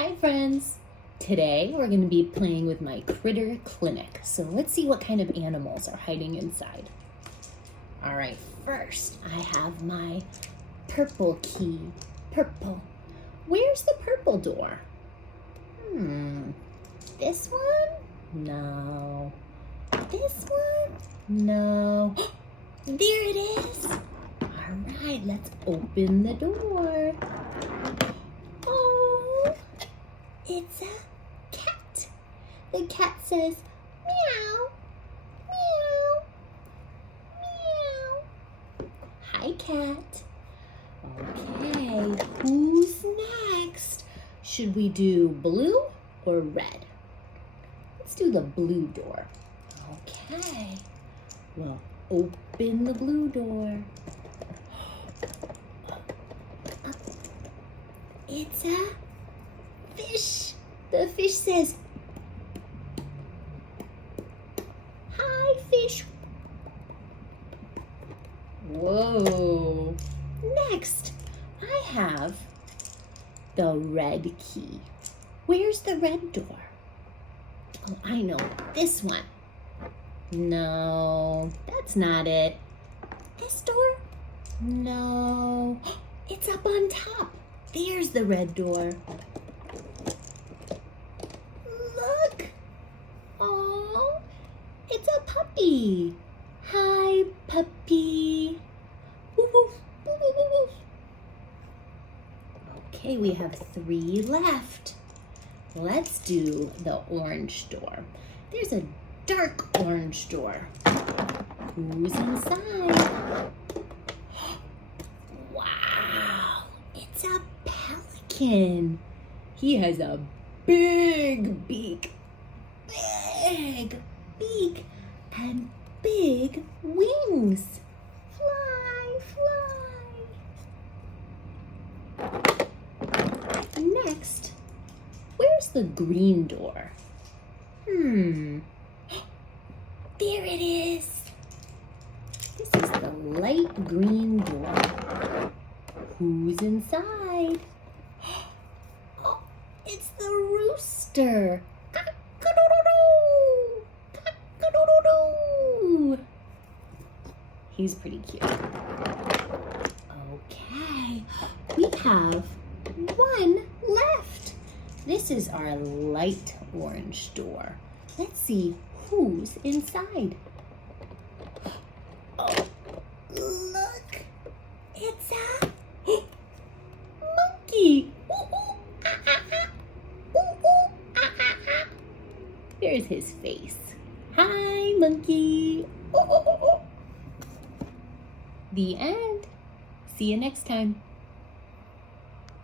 Hi friends! Today we're going to be playing with my critter clinic. So let's see what kind of animals are hiding inside. Alright, first I have my purple key. Purple. Where's the purple door? This one? No. This one? No. There it is! Alright, let's open the door. Oh, it's a cat. The cat says, meow, meow, meow. Hi, cat. Okay, who's next? Should we do blue or red? Let's do the blue door. Okay, well, open the blue door. It's a fish. The fish says, hi, fish. Whoa. Next, I have the red key. Where's the red door? Oh, I know, this one. No, that's not it. This door? No, it's up on top. There's the red door. Look! Oh, it's a puppy. Hi, puppy. Woof, woof, woof, woof, woof. Okay, we have 3 left. Let's do the orange door. There's a dark orange door. Who's inside? Wow, it's a pelican. He has a big beak, and big wings. Fly, fly. Next, where's the green door? There it is. This is the light green door. Who's inside? Oh, it's the rooster. Cock-a-doodle-doo. Cock-a-doodle-doo. He's pretty cute. Okay, we have 1 left. This is our light orange door. Let's see who's inside. Oh, look, it's a monkey. Ooh, ooh, ah, ah, ah. Ooh, ooh, ah, ah, ah. There's his face. Hi, monkey. Ooh, ooh, ooh, ooh. The end. See you next time.